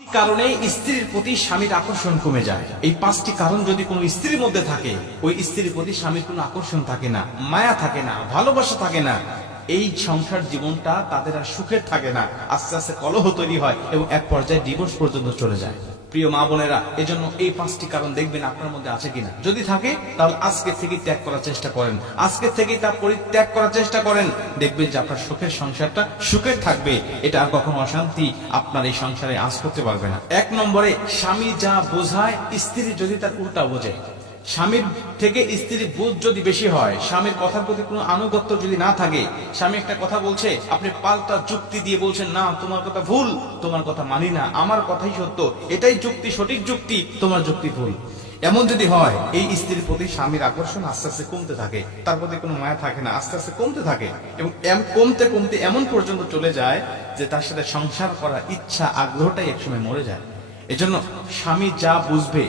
কারণে স্ত্রীর প্রতি স্বামীর আকর্ষণ কমে যায়। এই 5টি কারণ যদি কোনো স্ত্রীর মধ্যে থাকে, ওই স্ত্রীর প্রতি স্বামীর কোনো আকর্ষণ থাকে না, মায়া থাকে না, ভালোবাসা থাকে না, এই সংসার জীবনটা তাদের আর সুখের থাকে না, আস্তে আস্তে কলহ তৈরি হয় এবং এক পর্যায়ে ডিভোর্স পর্যন্ত চলে যায়। প্রিয় মা বোনেরা, এজন্য এই 5টি কারণ দেখবেন আপনার মধ্যে আছে কিনা। যদি থাকে তাহলে আজকে থেকে ত্যাগ করার চেষ্টা করেন, আজকে থেকে তা পরিত্যাগ করার চেষ্টা করেন। দেখবেন যে আপনার সুখের সংসারটা সুখের থাকবে, এটা আর কখনো অশান্তি আপনার এই সংসারে আঁচ করতে পারবে না। 1 নম্বরে, স্বামী যা বোঝায় স্ত্রী যদি তার উল্টা বোঝে। স্বামীর থেকে স্ত্রীর বুঝ যদি বেশি হয়, স্বামীর কথার প্রতি কোনো আনুগত্য যদি না থাকে, স্বামী একটা কথা বলছে, আপনি পাল্টা যুক্তি দিয়ে বলছেন, না তোমার কথা ভুল, তোমার কথা মানি না, আমার কথাই সত্য, এটাই যুক্তি, সঠিক যুক্তি, তোমার যুক্তি ভুল। এমন যদি হয়, এই স্ত্রীর প্রতি স্বামীর আকর্ষণ আস্তে আস্তে কমতে থাকে, তার প্রতি কোনো মায়া থাকে না, আস্তে আস্তে কমতে থাকে এবং কমতে কমতে এমন পর্যন্ত চলে যায় যে তার সাথে সংসার করার ইচ্ছা, আগ্রহটাই একসময় মরে যায়। এজন্য স্বামী যা বুঝবে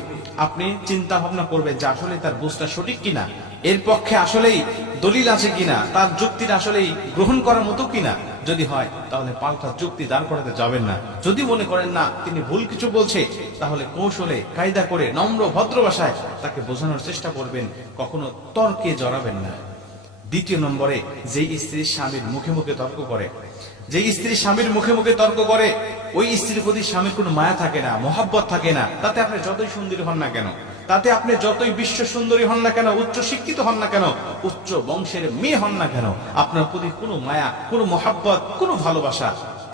আপনি চিন্তা ভাবনা করবেন যে আসলে তার বুঝটা সঠিক কিনা, এর পক্ষে আসলেই দলিল আছে কিনা, তার যুক্তিটা আসলেই গ্রহণ করার মতো কিনা। যদি হয় তাহলে পাল্টা যুক্তি দাঁড় করাতে যাবেন না। যদি মনে করেন না তিনি ভুল কিছু বলছে, তাহলে কৌশলে কায়দা করে নম্র ভদ্র ভাষায় তাকে বোঝানোর চেষ্টা করবেন, কখনো তর্কে জড়াবেন না। 2 নম্বরে, যেই স্ত্রী স্বামীর মুখে মুখে তর্ক করে, যে স্ত্রী স্বামীর মুখে মুখে তর্ক করে, ওই স্ত্রীর প্রতি স্বামীর কোনো মায়া থাকে না, মহাব্বত থাকে না। তাতে আপনি যতই সুন্দরী হন না কেন, তাতে আপনি যতই বিশ্ব সুন্দরী হন না কেন, উচ্চ শিক্ষিত হন না কেন, উচ্চ বংশের মেয়ে হন না কেন, আপনার প্রতি কোনো মায়া, কোনো মহাব্বত, কোনো ভালোবাসা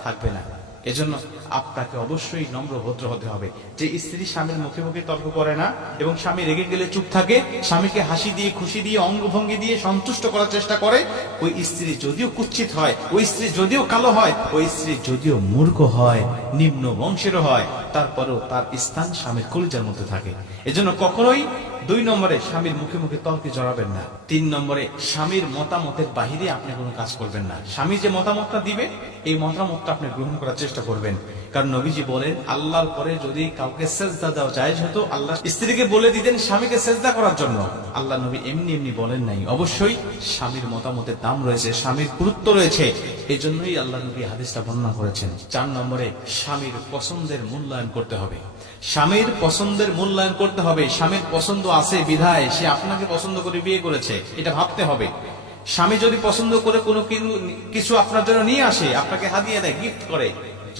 থাকবে না। এজন্য আপনাকে অবশ্যই নম্র ভদ্র হতে হবে। যে স্ত্রী স্বামীর মুখে মুখে তর্ক করে না এবং স্বামী রেগে গেলে চুপ থাকে, স্বামীকে হাসি দিয়ে, খুশি দিয়ে, অঙ্গভঙ্গি দিয়ে সন্তুষ্ট করার চেষ্টা করে, ওই স্ত্রী যদিও কুৎসিত হয়, ওই স্ত্রী যদিও কালো হয়, ওই স্ত্রী যদিও মূর্খ হয়, নিম্ন বংশেরও হয়, তারপরেও তার স্থান স্বামীর কলিজার মধ্যে থাকে। এজন্য কখনোই 2 নম্বরে স্বামীর মুখে মুখে তর্কে জড়াবেন না। 3 নম্বরে, স্বামীর মতামতের বাহিরে আপনি কোনো কাজ করবেন না। স্বামী যে মতামতটা দিবে, এই মতামতটা আপনি গ্রহণ করার চেষ্টা করবেন। কারণ নবীজি বলেন, আল্লাহর পরে যদি কাউকে সেজদা দেওয়া জায়েজ হতো, আল্লাহ স্ত্রীকে বলে দিতেন স্বামীকে সেজদা করার জন্য। আল্লাহ নবী এমনি এমনি বলেন নাই। অবশ্যই স্বামীর মতামতের দাম রয়েছে, স্বামীর গুরুত্ব রয়েছে, এই জন্যই আল্লাহ নবী হাদিসটা বর্ণনা করেছেন। 4 নম্বরে, স্বামীর পছন্দের মূল্যায়ন করতে হবে। স্বামীর পছন্দের মূল্যায়ন করতে হবে। স্বামীর পছন্দ আছে বিধায় সে আপনাকে পছন্দ করে বিয়ে করেছে, এটা ভাবতে হবে। স্বামী যদি পছন্দ করে কোনো কিছু আপনার জন্য নিয়ে আসে, আপনাকে হাদিয়া দেয়, গিফট করে,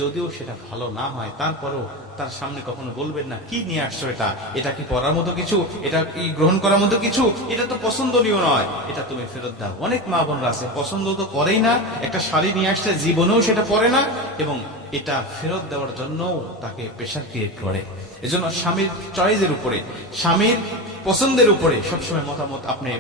যদিও সেটা ভালো না হয়, তারপরেও তার সামনে কখনো বলবেন না, কি নিয়ে আসছো এটা, এটা কি পড়ার মতো কিছু, এটা কি গ্রহণ করার মতো কিছু, এটা তো পছন্দনীয় নয়, এটা তুমি ফেরত দাও। অনেক মা বোনরা আছে পছন্দ তো করেই না, একটা শাড়ি নিয়ে আসছে, জীবনেও সেটা পরে না এবং এটা ফেরত দেওয়ার জন্য তাকে প্রেশার ক্রিয়েট করে। এজন্য স্বামীর চয়েসের উপরে, স্বামীর পছন্দের উপরে সবসময় মতামত আপনি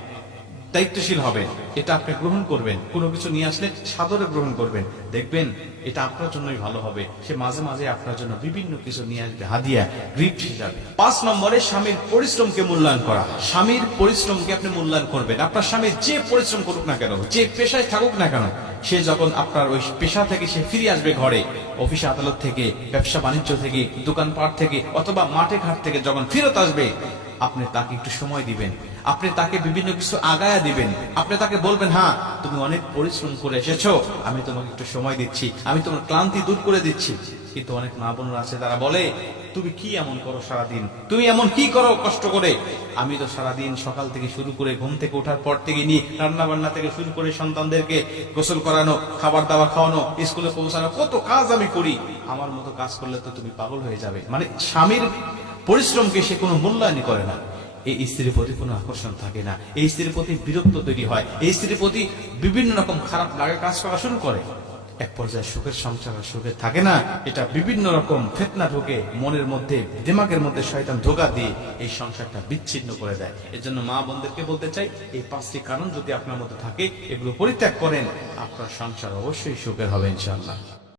দায়িত্বশীল হবেন, এটা আপনি গ্রহণ করবেন। কোনো কিছু নিয়ে আসলে সাদরে গ্রহণ করবেন, দেখবেন এটা আপনার জন্যই ভালো হবে। সে মাঝে মাঝে আপনার জন্য বিভিন্ন কিছু নিয়ে আসবে, হাদিয়া, গিফট হিসাবে। 5 নম্বরে, স্বামীর পরিশ্রমকে মূল্যায়ন করা। স্বামীর পরিশ্রমকে আপনি মূল্যায়ন করবেন। আপনার স্বামী যে পরিশ্রম করুক না কেন, যে পেশায় থাকুক না কেন, সে যখন আপনার ওই পেশা থেকে সে ফিরে আসবে ঘরে, অফিস আদালত থেকে, ব্যবসা বাণিজ্য থেকে, দোকানপাট থেকে অথবা মাঠে ঘাট থেকে যখন ফেরত আসবে, আপনি তাকে একটু সময় দিবেন, আপনি তাকে বিভিন্ন কিছু আগায়া দিবেন, আপনি তাকে বলবেন, হ্যাঁ তুমি অনেক পরিশ্রম করে এসেছো, আমি তোমাকে একটু সময় দিচ্ছি, আমি তোমার ক্লান্তি দূর করে দিচ্ছি। কিন্তু অনেক মা বোনরা আছে তারা বলে, তুমি কি এমন করো সারাদিন, তুমি এমন কি করো কষ্ট করে, আমি তো সারাদিন সকাল থেকে শুরু করে ঘুম থেকে ওঠার পর থেকে নিয়ে রান্না বান্না থেকে শুরু করে সন্তানদেরকে গোসল করানো, খাবার দাবার খাওয়ানো, স্কুলে পৌঁছানো, কত কাজ আমি করি, আমার মতো কাজ করলে তো তুমি পাগল হয়ে যাবে। মানে স্বামীর পরিশ্রমকে সে কোনো মূল্যায়নই করে না। এই স্ত্রীর প্রতি কোনো আকর্ষণ থাকে না, এই স্ত্রীর প্রতি বিরক্ত তৈরি হয়, এই স্ত্রীর প্রতি বিভিন্ন রকম খারাপ লাগা কাজ করা শুরু করে। এক পর্যায়ে সুখের সংসার সুখে থাকে না, এটা বিভিন্ন রকম ফিতনা ঢোকে মনের মধ্যে, দিমাগের মধ্যে শয়তান ধোঁকা দিয়ে এই সংসারটা বিচ্ছিন্ন করে দেয়। এজন্য মা বোনদেরকে বলতে চাই, এই 5টি কারণ যদি আপনার মধ্যে থাকে, এগুলো পরিত্যাগ করেন, আপনার সংসার অবশ্যই সুখের হবে ইনশাআল্লাহ।